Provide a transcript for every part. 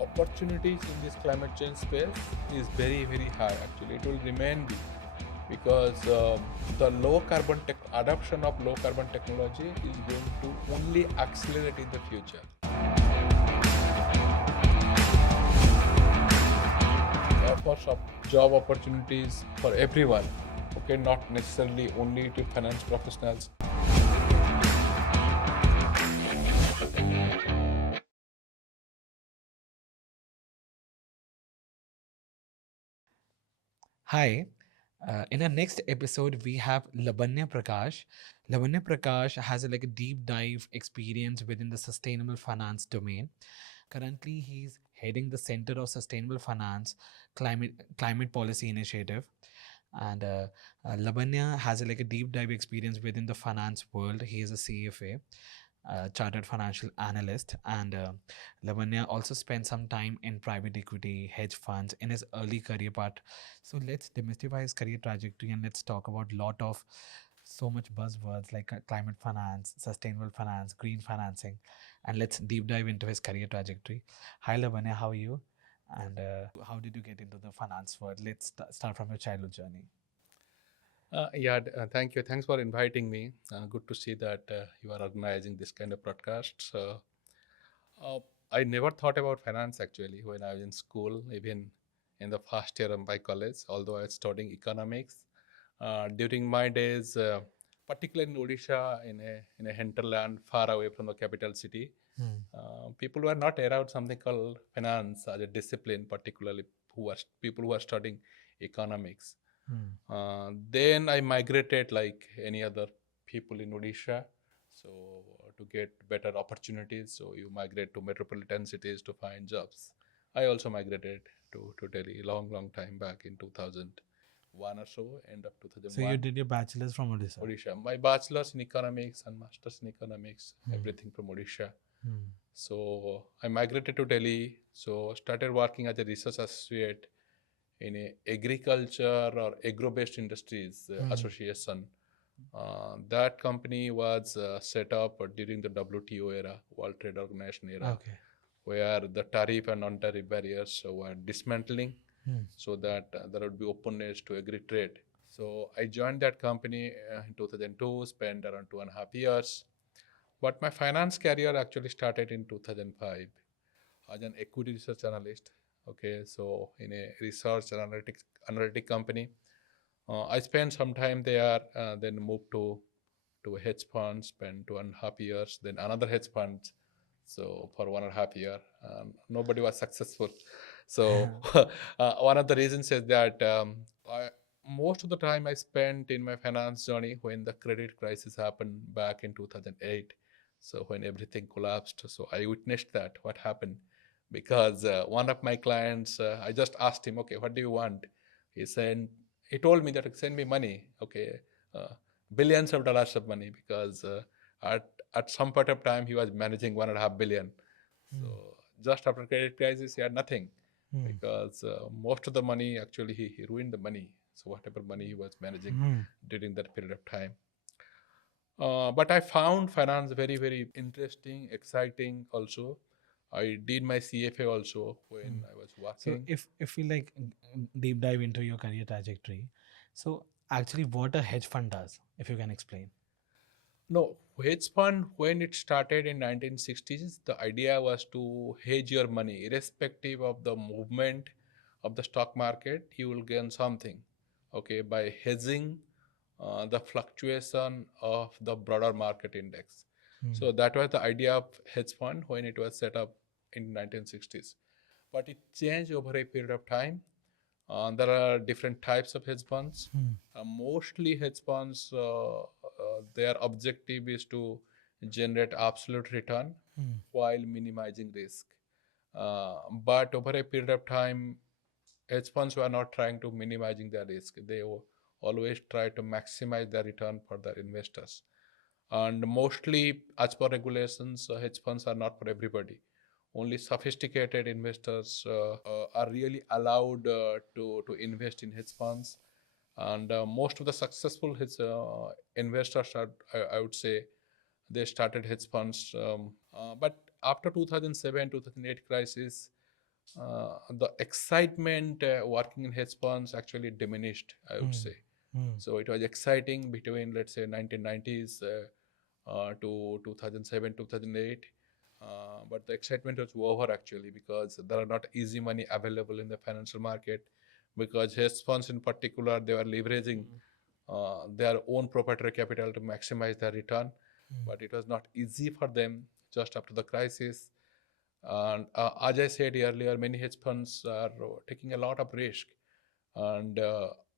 Opportunities in this climate change space is very, very high actually. It will remain big because the adoption of low carbon technology is going to only accelerate in the future. Offers of job opportunities for everyone, okay, not necessarily only to finance professionals. Hi. In our next episode, we have Labanya Prakash. Labanya Prakash has a deep dive experience within the sustainable finance domain. Currently, he's heading the Center of Sustainable Finance Climate Policy Initiative. And Labanya has a deep dive experience within the finance world. He is a CFA, chartered financial analyst, and Lavanya also spent some time in private equity, hedge funds in his early career part. So let's demystify his career trajectory and let's talk about lot of so much buzzwords like climate finance, sustainable finance, green financing, and let's deep dive into his career trajectory. Hi Lavanya, how are you? And how did you get into the finance world? Let's start from your childhood journey. Thank you. Thanks for inviting me. Good to see that you are organizing this kind of broadcasts. Uh, I never thought about finance actually when I was in school, even in the first year of my college, although I was studying economics. During my days, particularly in Odisha, in a hinterland far away from the capital city, people were not around something called finance as a discipline, particularly people who are studying economics. Then I migrated like any other people in Odisha. So to get better opportunities, so you migrate to metropolitan cities to find jobs. I also migrated to Delhi long time back in 2001 or so, end of So you 2001. did your bachelor's from Odisha. Odisha. My bachelor's in economics and master's in economics, everything from Odisha. So I migrated to Delhi. So started working as a research associate in a agriculture or agro-based industries association. That company was set up during the WTO era, World Trade Organization era, Okay. where the tariff and non-tariff barriers were dismantling so that there would be openness to agri trade. So I joined that company in 2002, spent around 2.5 years. But my finance career actually started in 2005 as an equity research analyst. Okay, so in a research analytic company, I spent some time there. Then moved to a hedge fund, spent 2.5 years. Then another hedge fund, so for 1.5 year, nobody was successful. So one of the reasons is that most of the time I spent in my finance journey when the credit crisis happened back in 2008. So when everything collapsed, so I witnessed that what happened because one of my clients, I just asked him, okay, what do you want? He said, he told me that send me money, okay, billions of dollars of money because at at some point of time he was managing 1.5 billion. So just after credit crisis, he had nothing because most of the money actually he ruined the money. So whatever money he was managing during that period of time. But I found finance very, very interesting, exciting also. I did my CFA also when I was So working. if we deep dive into your career trajectory, so actually what a hedge fund does, if you can explain. No, hedge fund, when it started in 1960s, the idea was to hedge your money. Irrespective of the movement of the stock market, you will gain something, okay, by hedging the fluctuation of the broader market index. So that was the idea of hedge fund when it was set up in 1960s. But it changed over a period of time. There are different types of hedge funds. Mostly hedge funds, their objective is to generate absolute return while minimizing risk. But over a period of time, hedge funds were not trying to minimizing their risk. They always try to maximize the return for their investors. And mostly, as per regulations, hedge funds are not for everybody. Only sophisticated investors are really allowed to invest in hedge funds. And most of the successful investors are, I would say, they started hedge funds. But after 2007-2008 crisis, the excitement working in hedge funds actually diminished, I would say. So it was exciting between, let's say, 1990s to 2007, 2008. But the excitement was over actually, because there are not easy money available in the financial market, because hedge funds in particular, they were leveraging their own proprietary capital to maximize their return. But it was not easy for them just after the crisis. And as I said earlier, many hedge funds are taking a lot of risk. And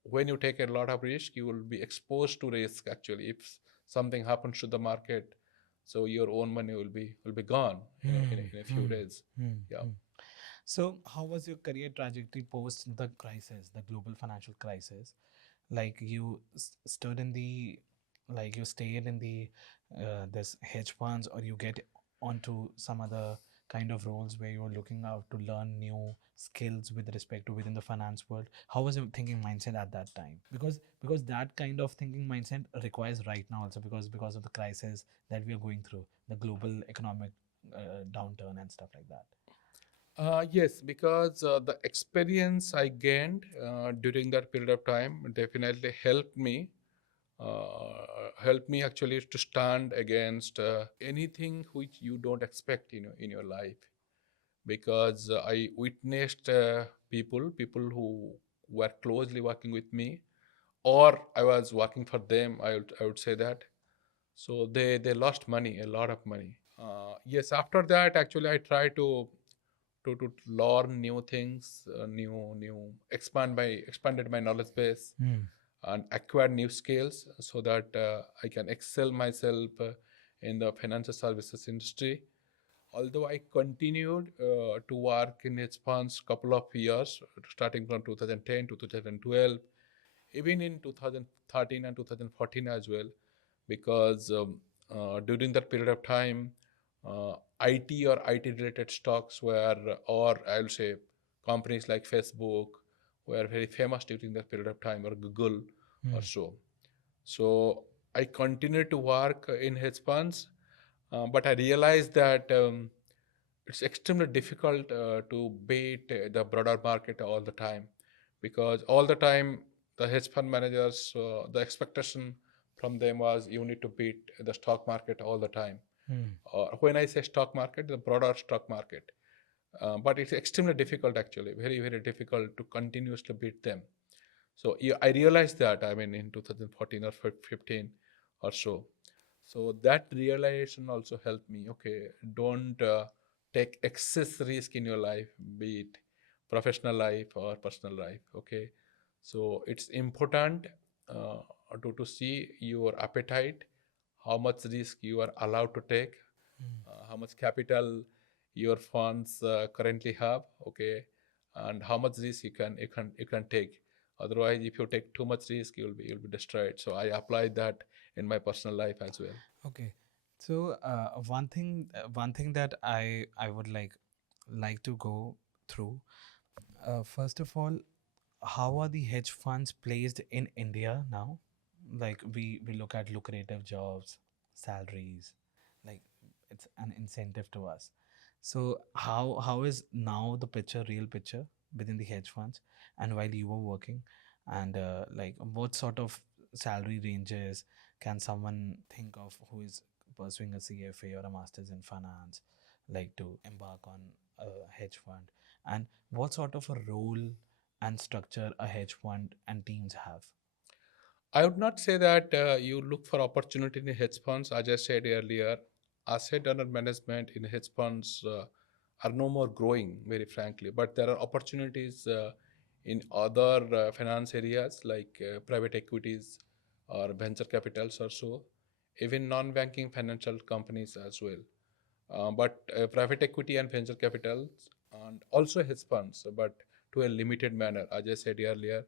when you take a lot of risk, you will be exposed to risk actually. If something happens to the market, so your own money will be gone in a few days. Yeah. So, how was your career trajectory post the crisis, the global financial crisis? Like you stood in the, like you stayed in the this hedge funds, or you get onto some other kind of roles where you're looking out to learn new skills with respect to within the finance world. How was your thinking mindset at that time? Because that kind of thinking mindset requires right now also, because of the crisis that we are going through, the global economic downturn and stuff like that. Yes, because the experience I gained during that period of time definitely helped me actually to stand against anything which you don't expect in your life. Because I witnessed people who were closely working with me, or I was working for them. I would say that. So they lost money, a lot of money. Yes, after that, actually, I try to learn new things, new expanded my knowledge base and acquire new skills, so that I can excel myself in the financial services industry. Although I continued to work in hedge funds couple of years, starting from 2010 to 2012, even in 2013 and 2014 as well, because during that period of time, IT or IT related stocks were, or I'll say companies like Facebook were very famous during that period of time, or Google or so. So I continued to work in hedge funds, but I realized that it's extremely difficult to beat the broader market all the time, because all the time the hedge fund managers, the expectation from them was you need to beat the stock market all the time. When I say stock market, the broader stock market. But it's extremely difficult actually, very, very difficult to continuously beat them. So yeah, I realized that, I mean, in 2014 or 15 or so. So that realization also helped me. Okay, don't take excess risk in your life, be it professional life or personal life. Okay, so it's important uh, to see your appetite, how much risk you are allowed to take, how much capital your funds currently have. Okay, and how much risk you can take. Otherwise, if you take too much risk, you'll be destroyed. So I applied that in my personal life as well. Okay. So one thing that I would like to go through. First of all, how are the hedge funds placed in India now? Like we look at lucrative jobs, salaries, like it's an incentive to us. So how is now the picture, real picture within the hedge funds, and while you were working, and like what sort of salary ranges can someone think of who is pursuing a CFA or a master's in finance, like to embark on a hedge fund, and what sort of a role and structure a hedge fund and teams have? I would not say that you look for opportunity in hedge funds. As I said earlier, asset under management in hedge funds are no more growing, very frankly. But there are opportunities in other finance areas like private equities or venture capitals or so, even non-banking financial companies as well. But private equity and venture capitals, and also hedge funds, but to a limited manner. As I said earlier,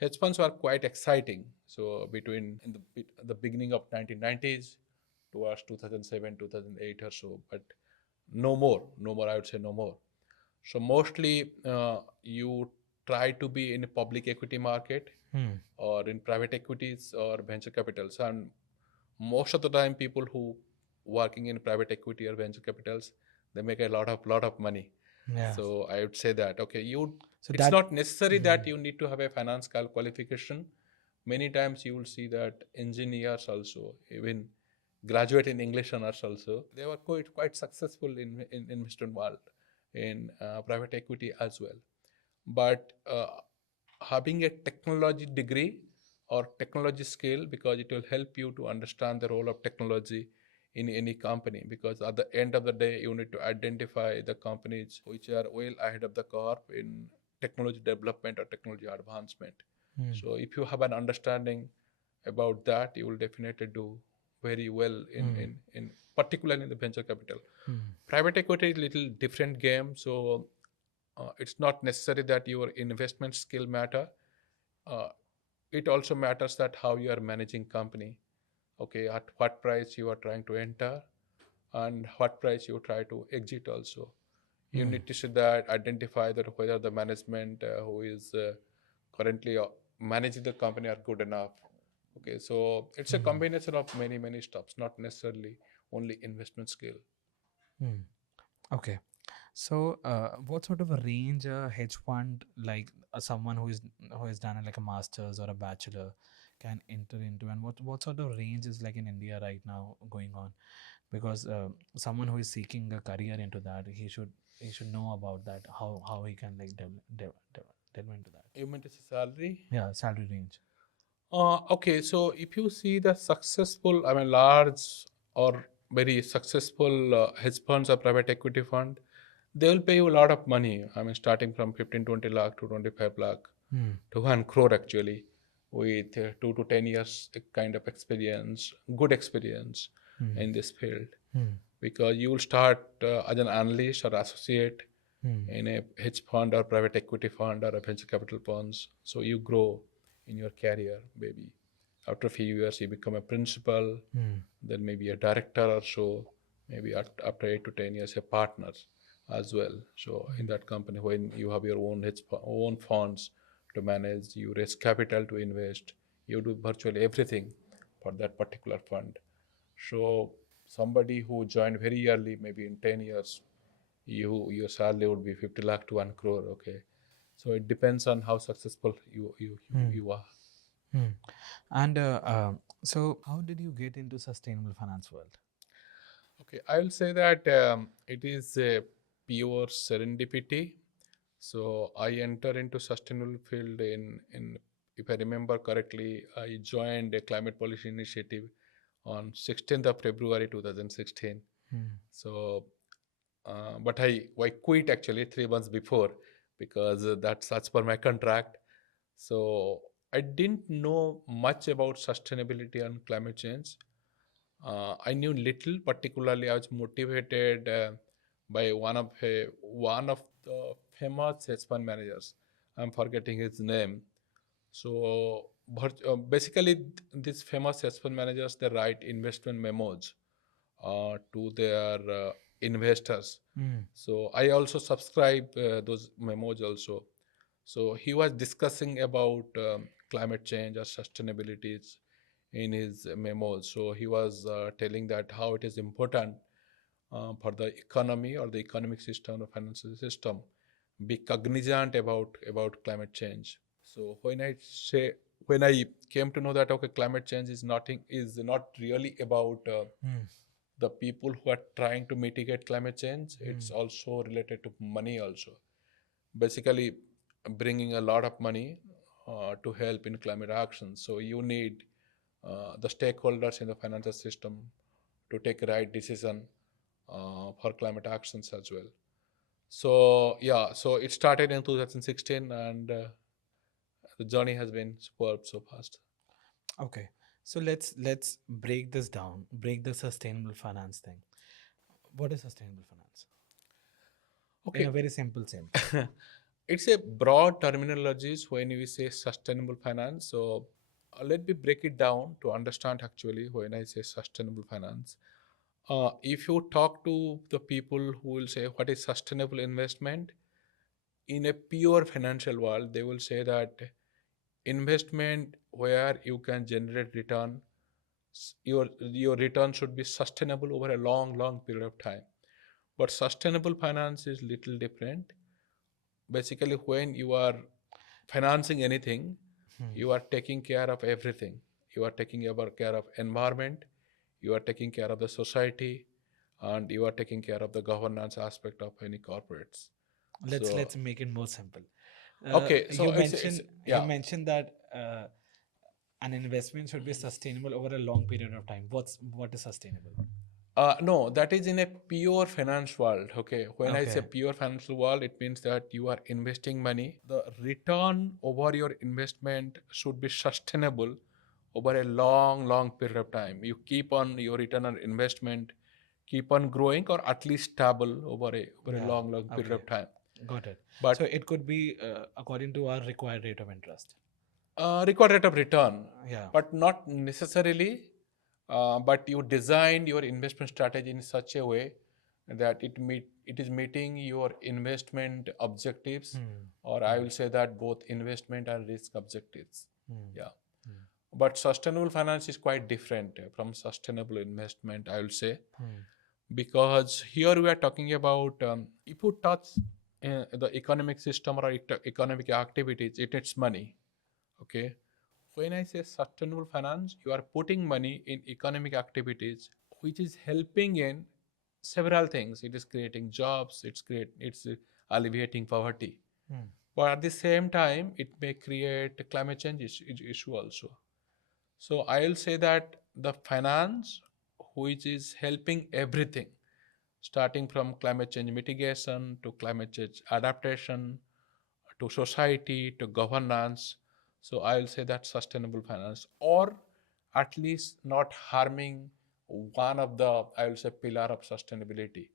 hedge funds were quite exciting. So between in the beginning of 1990s towards 2007, 2008 or so, but no more. I would say no more. So mostly you try to be in a public equity market or in private equities or venture capitals, and most of the time people who working in private equity or venture capitals, they make a lot of money. Yeah. So I would say that, okay, So it's that not necessary that you need to have a finance qualification. Many times you will see that engineers also, even graduate in English honors also, they were quite successful in investment world, in private equity as well. But having a technology degree or technology skill, because it will help you to understand the role of technology in any company, because at the end of the day you need to identify the companies which are well ahead of the curve in technology development or technology advancement. So if you have an understanding about that, you will definitely do very well in particularly in the venture capital. Private equity is a little different game. So it's not necessary that your investment skill matter. uh, it also matters that how you are managing company, okay, at what price you are trying to enter and what price you try to exit also. You need to see that, identify that whether the management who is currently managing the company are good enough. Okay, so it's a combination of many stuffs, not necessarily only investment skill. Okay. So, what sort of a range a hedge fund, like someone who has done like a master's or a bachelor, can enter into, and what sort of range is like in India right now going on? Because someone who is seeking a career into that, he should know about that, how he can like delve into that. You mean to say salary? Yeah, salary range. Okay, so if you see the successful, I mean, large or very successful hedge funds or private equity fund, they will pay you a lot of money. I mean, starting from 15, 20 lakh to 25 lakh to 1 crore actually, with 2 to 10 years kind of experience, good experience in this field. Because you will start as an analyst or associate in a hedge fund or private equity fund or a venture capital funds. So you grow in your career, maybe. After a few years, you become a principal, then maybe a director or so, maybe after 8 to 10 years, a partner as well. So in that company, when you have your own funds to manage, you raise capital to invest, you do virtually everything for that particular fund. So somebody who joined very early, maybe in 10 years, your salary would be 50 lakh to 1 crore. Okay, so it depends on how successful you are. Hmm. And so, how did you get into sustainable finance world? Okay, I will say that it is a pure serendipity. So I enter into sustainable field in if I remember correctly, I joined a climate policy initiative on 16th of February 2016. So but I quit actually 3 months before, because that's as per my contract. So I didn't know much about sustainability and climate change. I knew little. Particularly, I was motivated by one of the famous hedge fund managers. I'm forgetting his name. So basically, these famous hedge fund managers, they write investment memos to their investors. So I also subscribe those memos also. So he was discussing about climate change or sustainabilities in his memos. So he was telling that how it is important for the economy or the economic system or financial system be cognizant about climate change. So when I came to know that, okay, climate change is not really about the people who are trying to mitigate climate change. It's also related to money also. Basically, bringing a lot of money to help in climate action. So you need the stakeholders in the financial system to take right decision for climate actions as well. So yeah, so it started in 2016, and the journey has been superb so fast. Okay, so let's break this down. Break the sustainable finance thing. What is sustainable finance? In Okay. a very simple sense. It's a broad terminology when we say sustainable finance. So let me break it down to understand actually when I say sustainable finance. If you talk to the people who will say what is sustainable investment in a pure financial world, they will say that investment where you can generate return your return should be sustainable over a long period of time. But sustainable finance is little different. Basically, when you are financing anything, you are taking care of everything. You are taking care of environment, you are taking care of the society, and you are taking care of the governance aspect of any corporates. So Let's make it more simple. okay, so You it's mentioned yeah. that an investment should be sustainable over a long period of time. What is sustainable? No, that is in a pure finance world. Okay, when I say Okay. pure financial world, it means that you are investing money. The return over your investment should be sustainable over a long period of time. You keep on your return on investment, keep on growing, or at least stable over a Yeah. long period Okay. of time. Got it. So But it could be according to our required rate of interest. record rate of return, Yeah. but not necessarily. But you design your investment strategy in such a way that it is meeting your investment objectives, or I will say that both investment and risk objectives. Yeah. But sustainable finance is quite different from sustainable investment, I will say, because here we are talking about if you touch the economic system or economic activities, it needs money. Okay. When I say sustainable finance, you are putting money in economic activities which is helping in several things. It is creating jobs, it's alleviating poverty. But at the same time, it may create climate change issue also. So I'll say that the finance which is helping everything, starting from climate change mitigation to climate change adaptation to society to governance. So I'll say that sustainable finance, or at least not harming one of the, I will say, pillar of sustainability.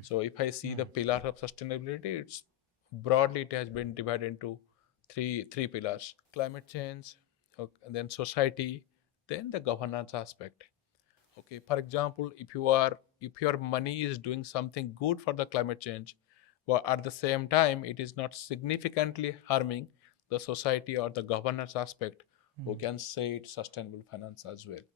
So if I see the pillar of sustainability, it's broadly it has been divided into three pillars: climate change, then society, then the governance aspect. Okay, for example, if your money is doing something good for the climate change, but at the same time it is not significantly harming the society or the governance aspect, we can say it's sustainable finance as well.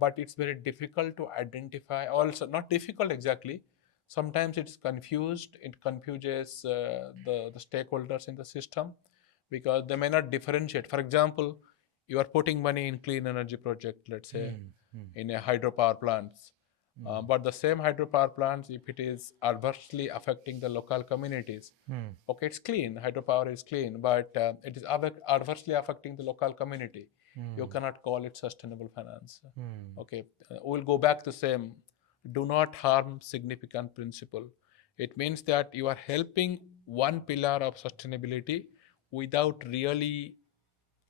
But it's very difficult to identify, also not difficult exactly, sometimes it's confused, it confuses the stakeholders in the system, because they may not differentiate. For example, you are putting money in clean energy project, let's say in a hydropower plants, but the same hydropower plants, if it is adversely affecting the local communities, okay, it's clean, hydropower is clean, but it is adversely affecting the local community, you cannot call it sustainable finance. Okay, we'll go back to same, do not harm significant principle. It means that you are helping one pillar of sustainability without really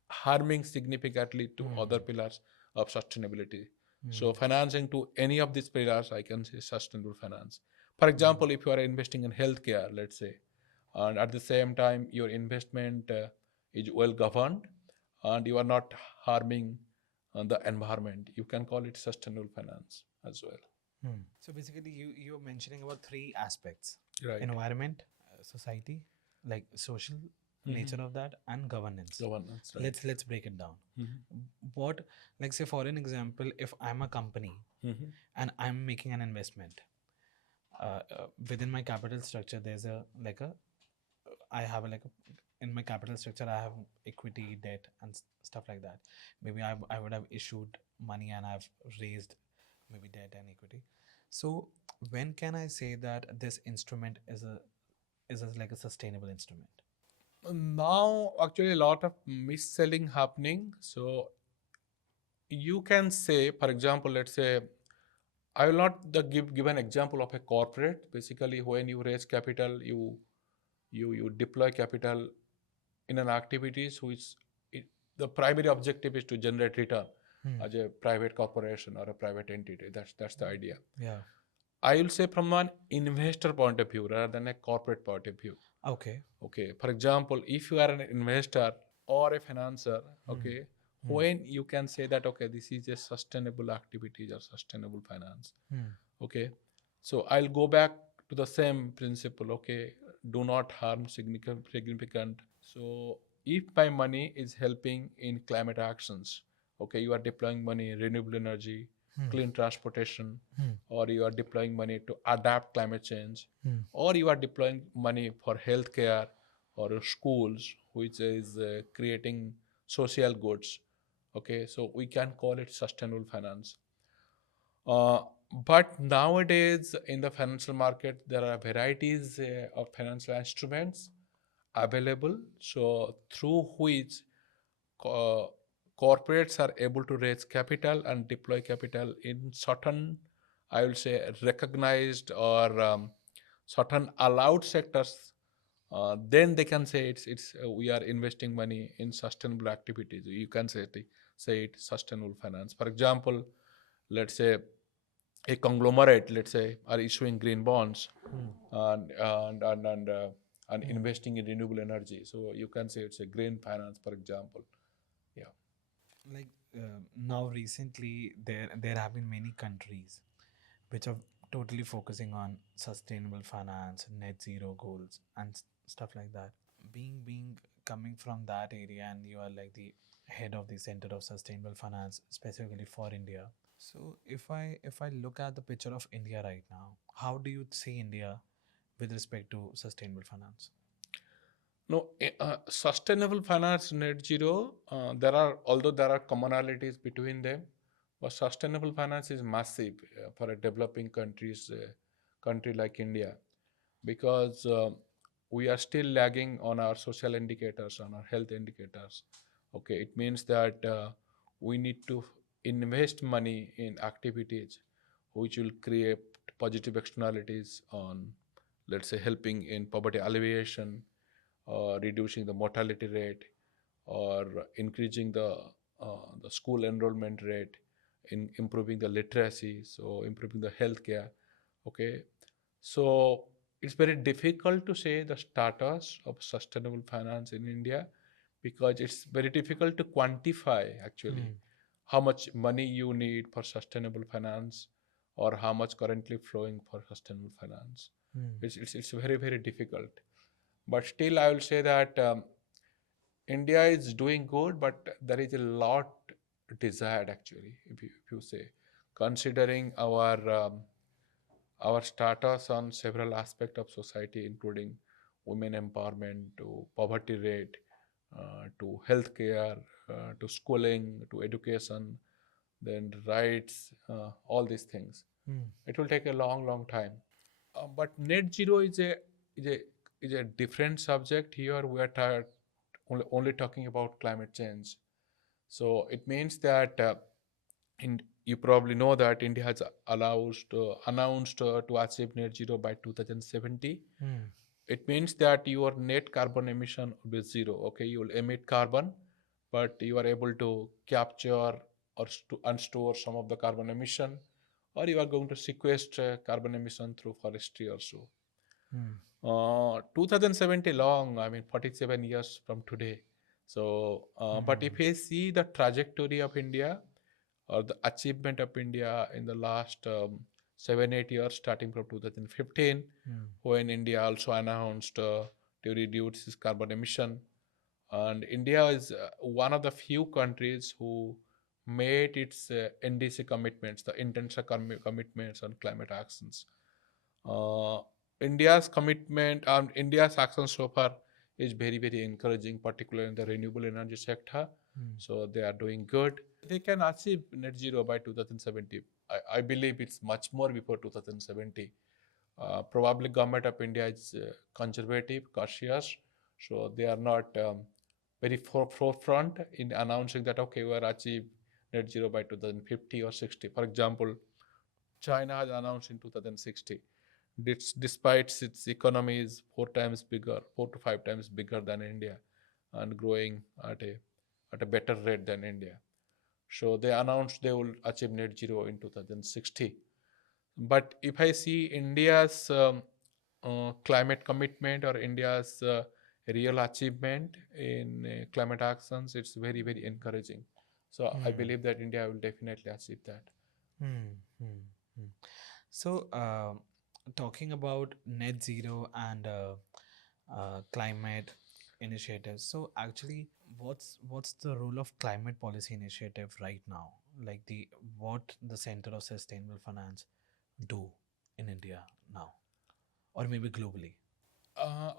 harming significantly to other pillars of sustainability. So financing to any of these pillars, I can say sustainable finance. For example, if you are investing in healthcare, let's say, and at the same time your investment is well governed and you are not harming the environment, you can call it sustainable finance as well. So basically, you're mentioning about three aspects: Right. environment, society, like social nature of that, and governance. Governance, right. Let's break it down. What, like, say for an example, if I'm a company and I'm making an investment, within my capital structure, there's a like a I have a, like a, in my capital structure, I have equity, debt, and stuff like that. Maybe I would have issued money and I've raised maybe debt and equity. So when can I say that this instrument is like a sustainable instrument? Now, actually, a lot of mis-selling happening. So you can say, for example, let's say, I will not give an example of a corporate. Basically, when you raise capital, you deploy capital in an activities which the primary objective is to generate return as a private corporation or a private entity. That's the idea. Yeah. I will say from an investor point of view rather than a corporate point of view. Okay. Okay. For example, if you are an investor or a financer, okay, when you can say that, okay, this is a sustainable activity or sustainable finance. Okay. So I'll go back to the same principle. Okay. Do not harm significant. So if my money is helping in climate actions, Okay, you are deploying money in renewable energy, Hmm. clean transportation, Hmm. or you are deploying money to adapt climate change, Hmm. or you are deploying money for healthcare or schools, which is creating social goods. Okay, so we can call it sustainable finance. Uh, but nowadays in the financial market, there are varieties of financial instruments available. So through which co- corporates are able to raise capital and deploy capital in certain, I will say, recognized or certain allowed sectors. Then they can say it's we are investing money in sustainable activities. You can say it sustainable finance. For example, let's say a conglomerate, let's say, are issuing green bonds and and and and, uh, and investing in renewable energy. So you can say it's a green finance, for example. Yeah. Like now recently there have been many countries which are totally focusing on sustainable finance, net zero goals, and stuff like that. Being coming from that area, and you are like the head of the Center of Sustainable Finance specifically for India. So if I look at the picture of India right now, how do you see India with respect to sustainable finance? No, sustainable finance, net zero, although there are commonalities between them, but sustainable finance is massive for a developing country like India, because we are still lagging on our social indicators, on our health indicators. Okay, it means that we need to invest money in activities which will create positive externalities on, let's say, helping in poverty alleviation, or reducing the mortality rate, or increasing the school enrollment rate, in improving the literacy, so improving the healthcare. Okay, so it's very difficult to say the status of sustainable finance in India, because it's very difficult to quantify actually how much money you need for sustainable finance, or how much currently flowing for sustainable finance. It's very, very difficult. But still, I will say that India is doing good, but there is a lot desired actually, if you say, considering our status on several aspects of society, including women empowerment, to poverty rate, to healthcare, to schooling, to education, then rights, all these things. It will take a long, long time. But net zero is a is a different subject. Here we are only talking about climate change. So it means that you probably know that India has announced to achieve net zero by 2070. It means that your net carbon emission will be zero. Okay, you will emit carbon, but you are able to capture or and store some of the carbon emission, or you are going to sequester carbon emission through forestry also. 2070 long, I mean 47 years from today. So, but if we see the trajectory of India, or the achievement of India in the last 7-8 years, starting from 2015, when India also announced to reduce its carbon emission. And India is one of the few countries who made its NDC commitments, the intentional commitments on climate actions. Uh, India's commitment and India's action so far is very, very encouraging, particularly in the renewable energy sector. So they are doing good. They can achieve net zero by 2070. I believe it's much more before 2070. Probably government of India is conservative, cautious, so they are not very forefront in announcing that okay, we are achieve net zero by 2050 or 60. For example, China has announced in 2060. Despite its economy is 4 times bigger, 4 to 5 times bigger than India, and growing at a better rate than India. So they announced they will achieve net zero in 2060. But if I see India's climate commitment, or India's real achievement in climate actions, it's very, very encouraging. So I believe that India will definitely achieve that. Hmm. Hmm. Hmm. So, talking about net zero and climate, initiatives. So actually, what's the role of climate policy initiative right now? Like what the Center of Sustainable Finance do in India now, or maybe globally?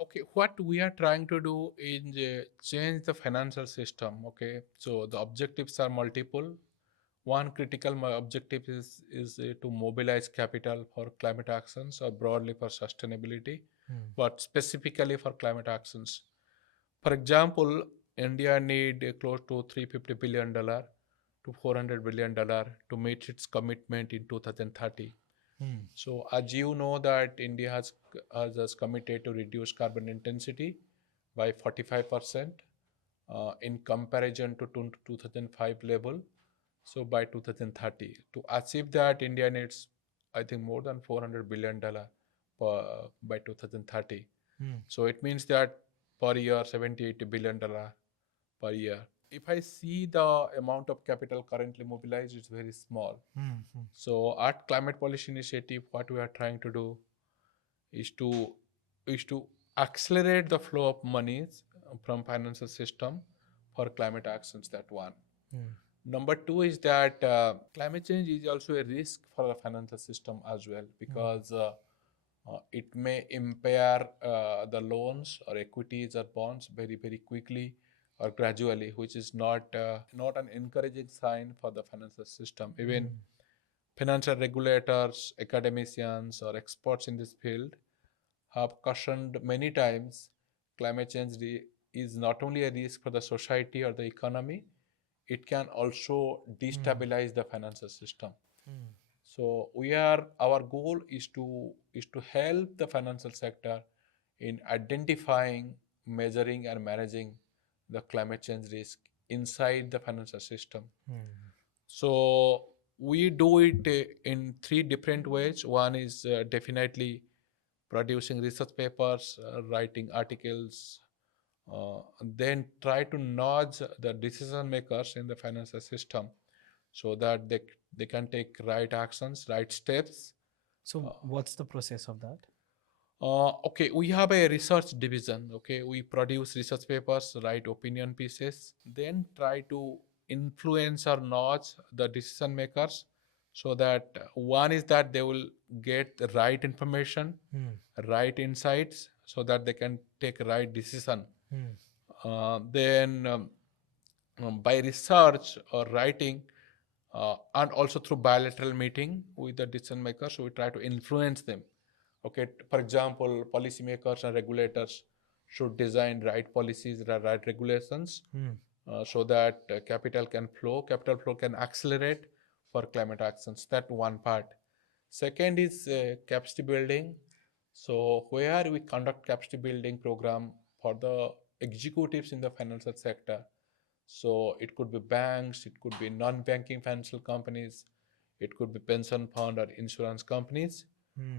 Okay, what we are trying to do is change the financial system. Okay, so the objectives are multiple. One critical objective is to mobilize capital for climate actions or broadly for sustainability, but specifically for climate actions. For example, India need close to $350 billion to $400 billion to meet its commitment in 2030. So as you know that India has committed to reduce carbon intensity by 45% in comparison to 2005 level. So by 2030, to achieve that, India needs, I think, more than $400 billion by 2030. So it means that per year, 70, $80 billion per year. If I see the amount of capital currently mobilized, it's very small. So at Climate Policy Initiative, what we are trying to do is to accelerate the flow of monies from financial system for climate actions. That one. Number two is that climate change is also a risk for the financial system as well, because it may impair the loans or equities or bonds very, very quickly or gradually, which is not an encouraging sign for the financial system. Even financial regulators, academicians, or experts in this field have cautioned many times climate change is not only a risk for the society or the economy, it can also destabilize the financial system. So our goal is to help the financial sector in identifying, measuring, and managing the climate change risk inside the financial system. So we do it in three different ways. One is definitely producing research papers, writing articles, then try to nudge the decision makers in the financial system so that they can take right actions, right steps. So what's the process of that? Okay, we have a research division. Okay, we produce research papers, write opinion pieces, then try to influence or nudge the decision makers so that one is that they will get the right information, right insights, so that they can take right decision. Then by research or writing, and also through bilateral meeting with the decision makers, so we try to influence them. Okay, for example, policymakers and regulators should design right policies, right regulations, so that capital flow can accelerate for climate actions. That one part. Second is capacity building. So where we conduct capacity building program for the executives in the financial sector. So it could be banks, it could be non-banking financial companies, it could be pension fund or insurance companies.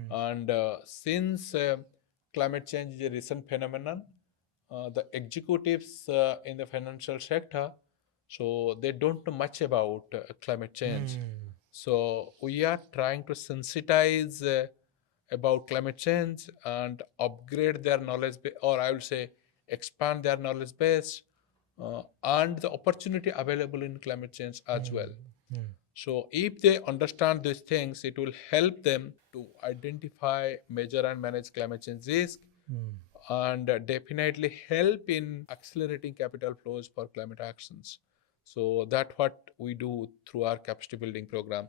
And since climate change is a recent phenomenon, the executives in the financial sector, so they don't know much about climate change. So we are trying to sensitize about climate change and upgrade their knowledge, or I will say expand their knowledge base and the opportunity available in climate change as well. So if they understand these things, it will help them to identify, measure, and manage climate change risk, and definitely help in accelerating capital flows for climate actions. So that's what we do through our capacity building program.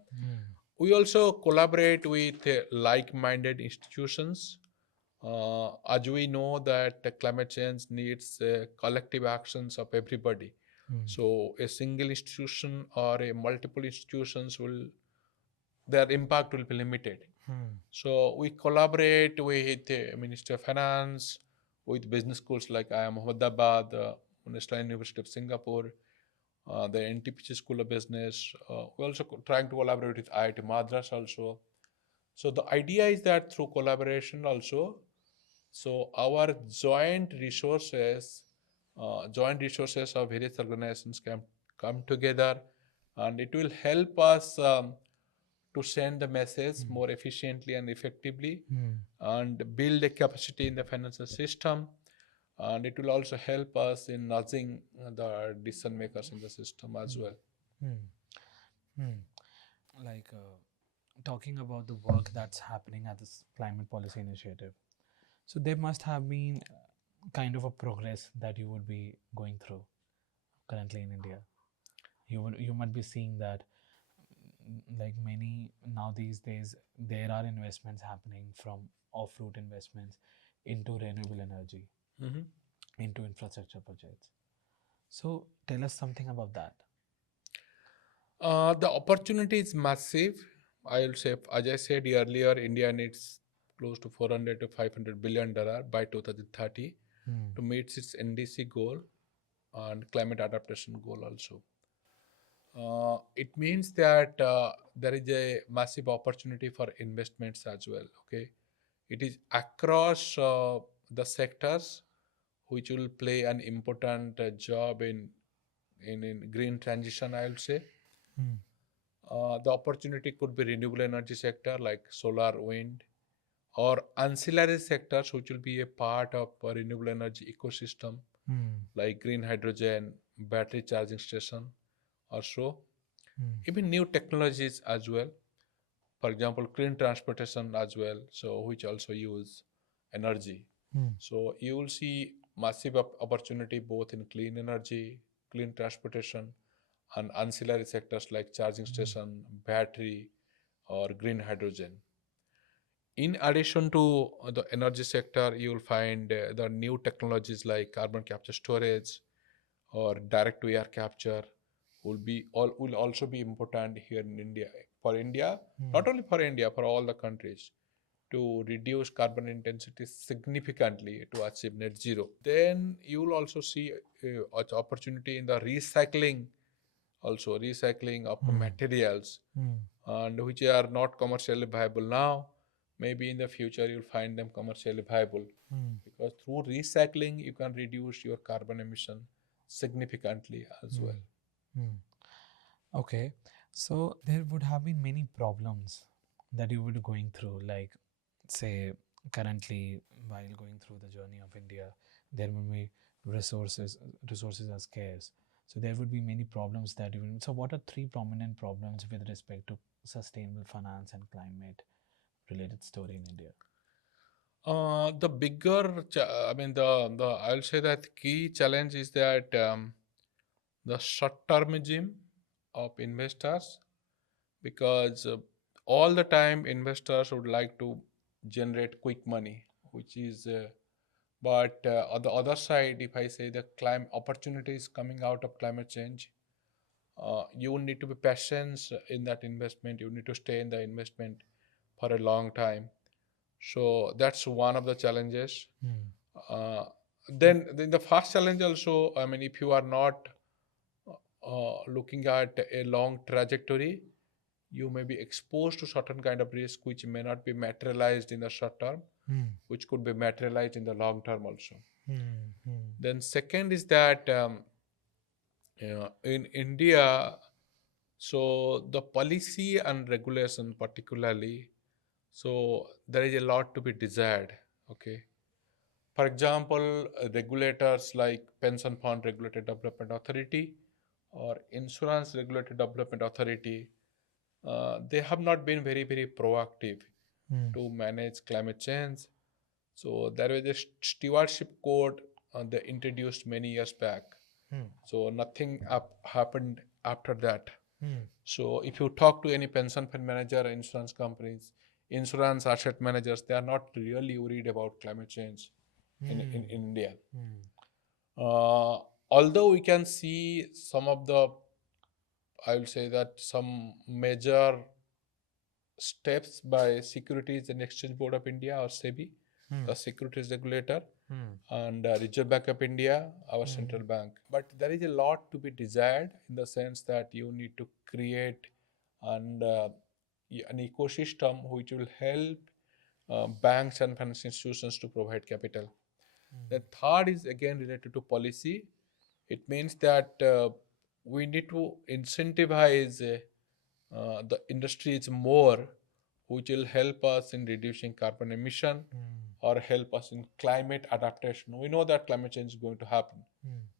We also collaborate with like-minded institutions. As we know that climate change needs collective actions of everybody. So a single institution or a multiple institutions their impact will be limited. So we collaborate with Ministry of Finance, with business schools like IIM Ahmedabad, National University of Singapore, the NTPC School of Business. We're also trying to collaborate with IIT Madras also. So the idea is that through collaboration also, so our joint resources of various organizations can come together, and it will help us to send the message more efficiently and effectively, and build a capacity in the financial system, and it will also help us in nudging the decision makers in the system as well. Hmm. Hmm. Like talking about the work that's happening at this climate policy initiative. So there must have been kind of a progress that you would be going through currently in India. You might be seeing that like many now these days there are investments happening from off-road investments into renewable energy, Mhm. into infrastructure projects. So tell us something about that. The opportunity is massive. I will say, as I said earlier, India needs close to 400 to 500 billion dollar by 2030 Hmm. to meet its NDC goal and climate adaptation goal also. It means that there is a massive opportunity for investments as well. Okay, it is across the sectors which will play an important job in green transition. I will say Hmm. the opportunity could be renewable energy sector like solar, wind, or ancillary sectors which will be a part of a renewable energy ecosystem Hmm. like green hydrogen, battery charging station, or so. Hmm. Even new technologies as well. For example, clean transportation as well, so which also use energy. Hmm. So you will see massive opportunity both in clean energy, clean transportation, and ancillary sectors like charging Hmm. station, battery, or green hydrogen. In addition to the energy sector, you will find the new technologies like carbon capture storage or direct to air capture will also be important here in India. For India, Hmm. not only for India, for all the countries to reduce carbon intensity significantly to achieve net zero. Then you will also see opportunity in the recycling of Hmm. materials Hmm. and which are not commercially viable now. Maybe in the future you'll find them commercially viable Hmm. because through recycling you can reduce your carbon emission significantly as Hmm. well. Hmm. Okay, so there would have been many problems that you would be going through, like say currently while going through the journey of India, there will be resources resources are scarce. So there would be many problems that you will. So what are three prominent problems with respect to sustainable finance and climate related story in India? The bigger, I mean, the I'll say that key challenge is that the short-termism of investors, because all the time investors would like to generate quick money, which is, but on the other side, if I say the climate opportunities coming out of climate change, you need to be patient in that investment. You need to stay in the investment for a long time. So that's one of the challenges. Hmm. Uh, then the first challenge also, I mean, if you are not looking at a long trajectory, you may be exposed to certain kind of risk which may not be materialized in the short term, Hmm. which could be materialized in the long term also. Hmm. Hmm. Then second is that in India, so the policy and regulation particularly, so there is a lot to be desired. Okay. For example, regulators like Pension Fund Regulated Development Authority or Insurance Regulated Development Authority, they have not been very proactive Hmm. to manage climate change. So there was a stewardship code they introduced many years back. Hmm. So nothing happened after that. Hmm. So if you talk to any pension fund manager, insurance companies, insurance asset managers, they are not really worried about climate change in Hmm. India. Hmm. Uh, Although we can see some of the, I will say that some major steps by Securities and Exchange Board of India or SEBI, Hmm. the securities regulator, Hmm. and Reserve Bank of India, our Hmm. central bank. But there is a lot to be desired in the sense that you need to create and an ecosystem which will help banks and financial institutions to provide capital. The third is again related to policy. It means that we need to incentivize the industries more, which will help us in reducing carbon emission. or help us in climate adaptation. We know that climate change is going to happen.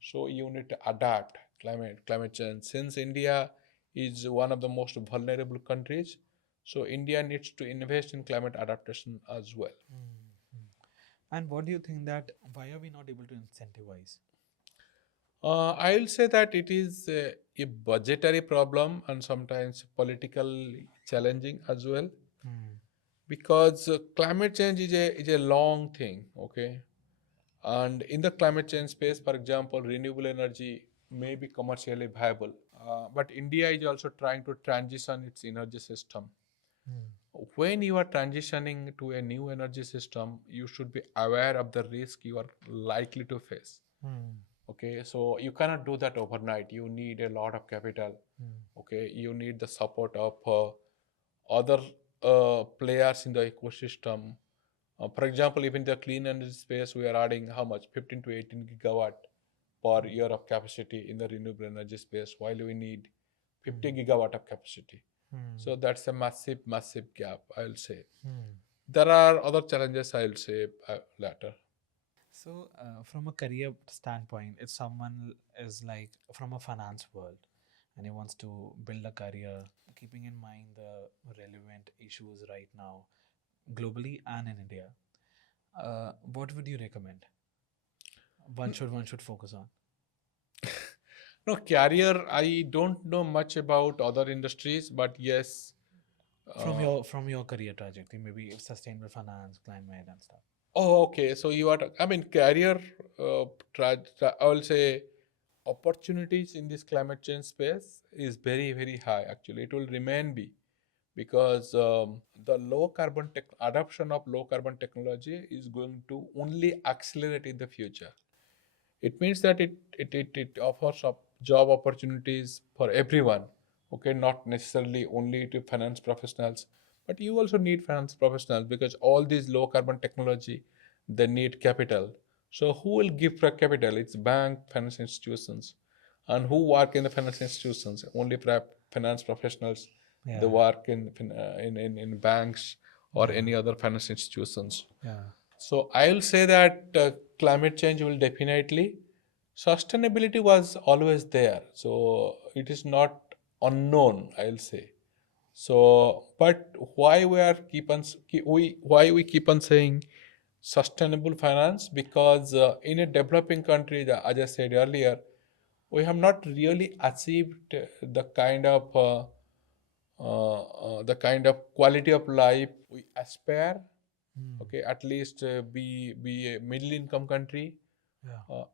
So you need to adapt climate change. Since India is one of the most vulnerable countries, so India needs to invest in climate adaptation as well. And what do you think that why are we not able to incentivize? I will say that it is a budgetary problem and sometimes politically challenging as well, because climate change is a long thing, okay? And in the climate change space, for example, renewable energy may be commercially viable, but India is also trying to transition its energy system. When you are transitioning to a new energy system, you should be aware of the risk you are likely to face. Okay, so you cannot do that overnight. You need a lot of capital. Okay, you need the support of other players in the ecosystem. For example, even the clean energy space, we are adding how much? 15 to 18 gigawatt per year of capacity in the renewable energy space, while we need 50 gigawatt of capacity. So that's a massive, massive gap, I'll say. There are other challenges, I'll say later. So, from a career standpoint, if someone is like from a finance world and he wants to build a career, keeping in mind the relevant issues right now, globally and in India, what would you recommend? One should focus on. No, career, I don't know much about other industries, but yes. From your career trajectory, maybe sustainable finance, climate, and stuff. Oh, okay. So you are, I mean, career, I will say opportunities in this climate change space is very, very high. Actually, it will remain be, because the adoption of low carbon technology is going to only accelerate in the future. It means that it offers up job opportunities for everyone. Okay, not necessarily only to finance professionals, but you also need finance professionals, because all these low carbon technology, they need capital. So who will give for capital? It's bank, finance institutions. And who work in the finance institutions? Only finance professionals. They work in banks or any other finance institutions. Yeah. So I will say that climate change will definitely, sustainability was always there. So it is not unknown, I'll say. So, but why we are keep on why we keep on saying sustainable finance? Because in a developing country, as I said earlier, we have not really achieved the kind of quality of life we aspire. Okay, at least be a middle income country,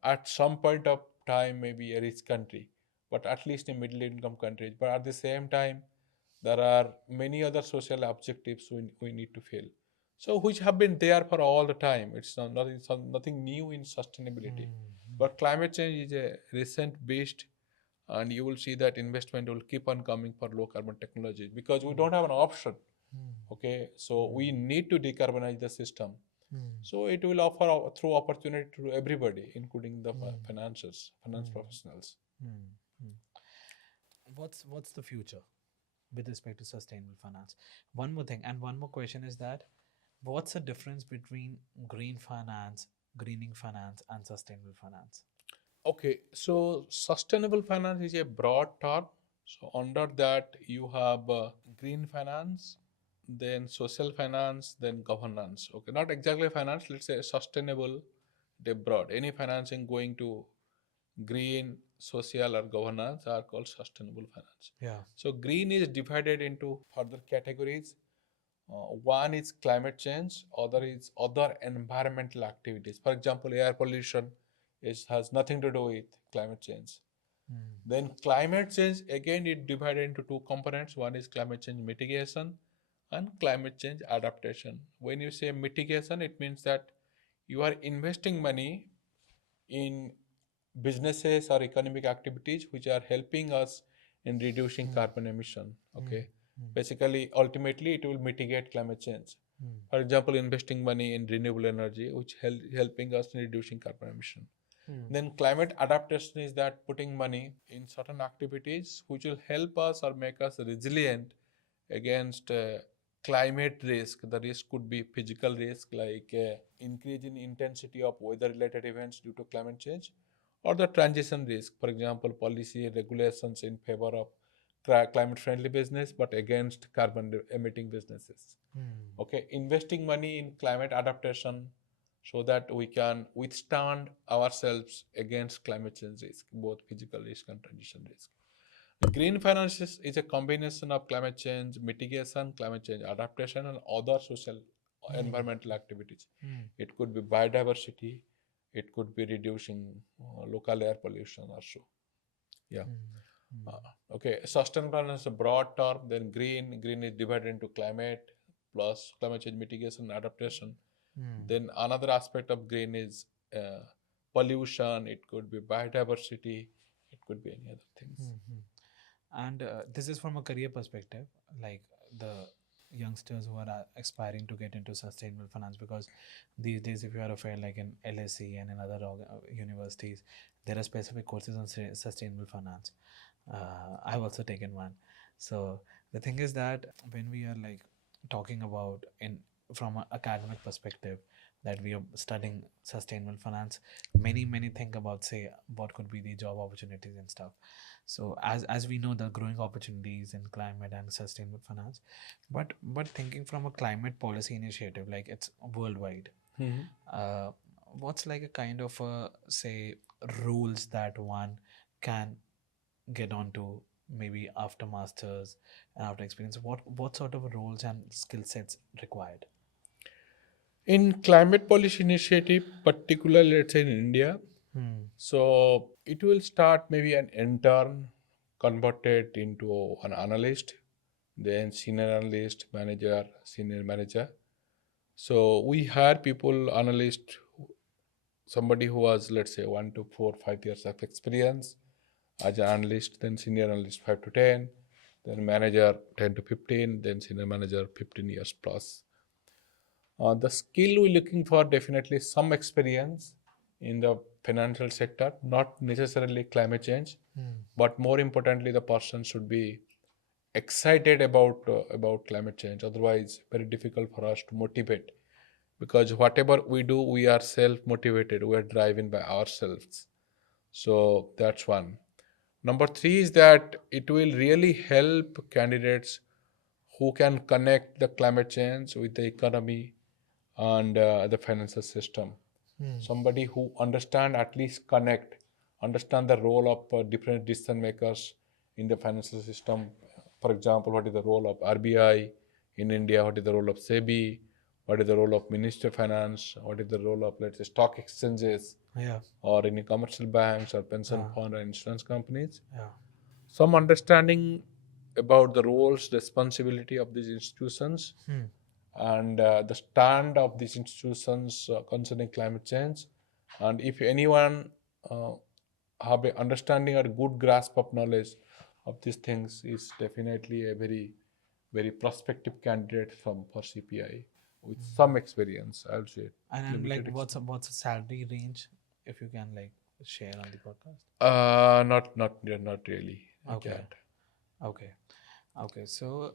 at some point of time maybe a rich country, but at least a middle income country. But at the same time, there are many other social objectives we need to fill, so which have been there for all the time. It's nothing new in sustainability. But climate change is a recent beast, and you will see that investment will keep on coming for low carbon technologies, because we don't have an option. Okay, so we need to decarbonize the system. So it will offer through opportunity to everybody, including the finance professionals. What's the future with respect to sustainable finance? One more thing, and one more question is that what's the difference between greening finance, and sustainable finance? Okay, so sustainable finance is a broad term. So under that you have green finance, then social finance, then governance. Okay, not exactly finance. Let's say sustainable, they broad. Any financing going to green, social, or governance are called sustainable finance. Yeah. So green is divided into further categories. One is climate change, other is other environmental activities. For example, air pollution has nothing to do with climate change. Then climate change, again, it divided into two components. One is climate change mitigation and climate change adaptation. When you say mitigation, it means that you are investing money in businesses or economic activities which are helping us in reducing carbon emission. Okay, basically, ultimately, it will mitigate climate change. For example, investing money in renewable energy, which helping us in reducing carbon emission. Then climate adaptation is that putting money in certain activities which will help us or make us resilient against climate risk. The risk could be physical risk like increase in intensity of weather-related events due to climate change, or the transition risk, for example, policy regulations in favor of climate-friendly business but against carbon-emitting businesses. Okay, investing money in climate adaptation so that we can withstand ourselves against climate change risk, both physical risk and transition risk. Green finance is a combination of climate change mitigation, climate change adaptation, and other social environmental activities. It could be biodiversity, it could be reducing local air pollution also. Yeah. Okay, sustainable finance is a broad term, then green is divided into climate plus climate change mitigation and adaptation. Then another aspect of green is pollution, it could be biodiversity, it could be any other things. And this is from a career perspective, like the youngsters who are aspiring to get into sustainable finance, because these days, if you are afraid, like in LSE and in other universities, there are specific courses on sustainable finance. I've also taken one. So the thing is that when we are like talking about in from an academic perspective, that we are studying sustainable finance, many think about, say, what could be the job opportunities and stuff. So as we know, the growing opportunities in climate and sustainable finance, but thinking from a climate policy initiative, like it's worldwide, what's like a kind of say rules that one can get onto, maybe after masters and after experience, what sort of roles and skill sets required? In climate policy initiative, particularly let's say in India, so it will start maybe an intern converted into an analyst, then senior analyst, manager, senior manager. So we hire people, analyst, somebody who has let's say 1 to 4, 5 years of experience as an analyst, then senior analyst 5 to 10, then manager 10 to 15, then senior manager 15 years plus. The skill we're looking for, definitely some experience in the financial sector, not necessarily climate change, but more importantly, the person should be excited about climate change. Otherwise, very difficult for us to motivate, because whatever we do, we are self-motivated. We are driven by ourselves. So that's one. Number three is that it will really help candidates who can connect the climate change with the economy and the financial system. Somebody who understand, at least understand the role of different decision makers in the financial system. For example, what is the role of RBI in India? What is the role of SEBI? What is the role of Ministry of Finance? What is the role of, let's say, stock exchanges, or any commercial banks or pension fund or insurance companies? Some understanding about the roles, responsibility of these institutions, and the stand of these institutions concerning climate change. And if anyone have an understanding or good grasp of knowledge of these things, is definitely a very prospective candidate for CPI with some experience, I would say. And like, what's a salary range, if you can like share on the podcast? Not really. Okay. Okay. So,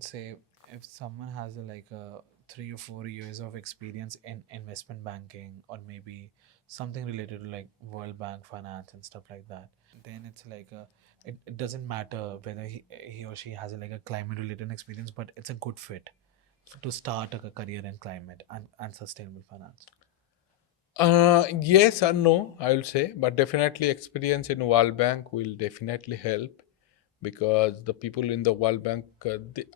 say if someone has like 3 or 4 years of experience in investment banking, or maybe something related to like World Bank finance and stuff like that, then it's like it doesn't matter whether he or she has like a climate related experience, but it's a good fit to start a career in climate and sustainable finance. Yes and no, I will say, but definitely experience in World Bank will definitely help, because the people in the World Bank,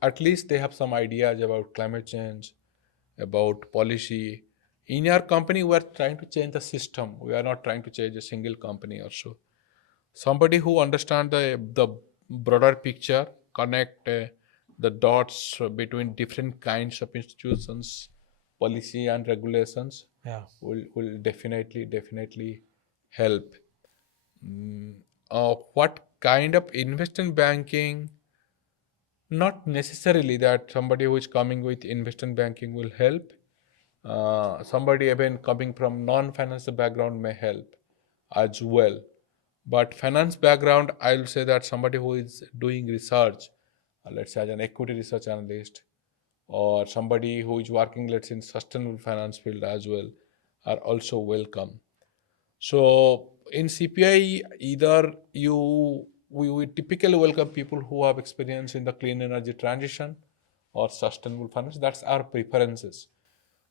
at least they have some ideas about climate change, about policy. In our company, we are trying to change the system. We are not trying to change a single company or so. Somebody who understands the broader picture, connect the dots between different kinds of institutions, policy and regulations, will definitely help. What kind of investment banking? Not necessarily that somebody who is coming with investment banking will help. Somebody even coming from non-financial background may help as well. But finance background, I'll say that somebody who is doing research let's say as an equity research analyst, or somebody who is working, let's say, in sustainable finance field as well, are also welcome. So in CPI, either we typically welcome people who have experience in the clean energy transition or sustainable finance. That's our preferences.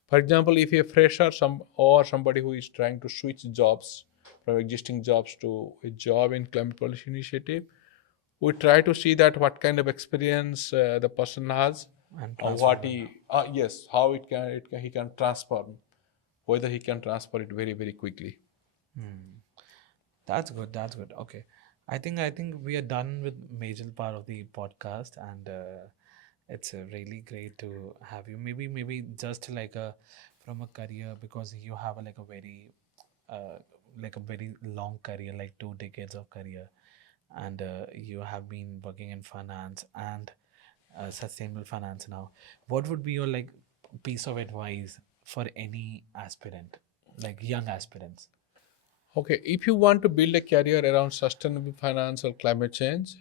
For example, if you're a fresher, somebody who is trying to switch jobs from existing jobs to a job in climate policy initiative, we try to see that what kind of experience the person has, And what transferable. yes, how he can transform, whether he can transfer it very very quickly. That's good. That's good. Okay. I think we are done with major part of the podcast, and it's really great to have you. Maybe just like a from a career, because you have uh, like a very long career, like 2 decades of career, and you have been working in finance and sustainable finance now. What would be your like piece of advice for any aspirant, like young aspirants? Okay, if you want to build a career around sustainable finance or climate change,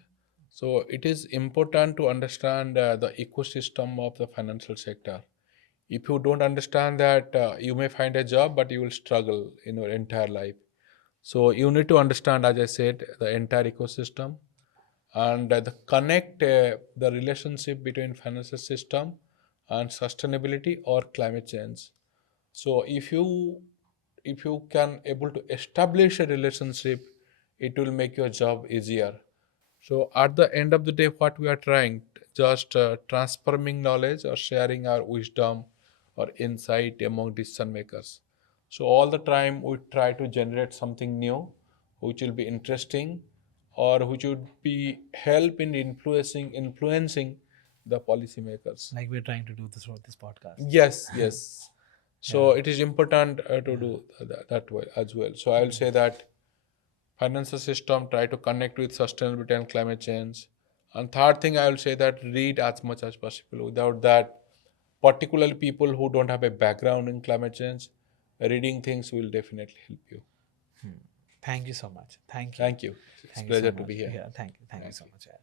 so it is important to understand the ecosystem of the financial sector. If you don't understand that, you may find a job, but you will struggle in your entire life. So you need to understand, as I said, the entire ecosystem, and the relationship between financial system and sustainability or climate change. So if you can able to establish a relationship, it will make your job easier. So at the end of the day, what we are trying, just transforming knowledge or sharing our wisdom or insight among decision makers. So all the time we try to generate something new, which will be interesting, or which would be help in influencing the policymakers. Like we're trying to do this with this podcast. Yes, yes. So Yeah. it is important to Yeah. do that way as well. So I will say that financial system try to connect with sustainability and climate change. And third thing, I will say that read as much as possible. Without that, particularly people who don't have a background in climate change, reading things will definitely help you. Thank you so much. Thank you. Thank you. It's a Thank you so pleasure to much. be here. Yeah, thank you. Thank you Thank so you. much. Yeah.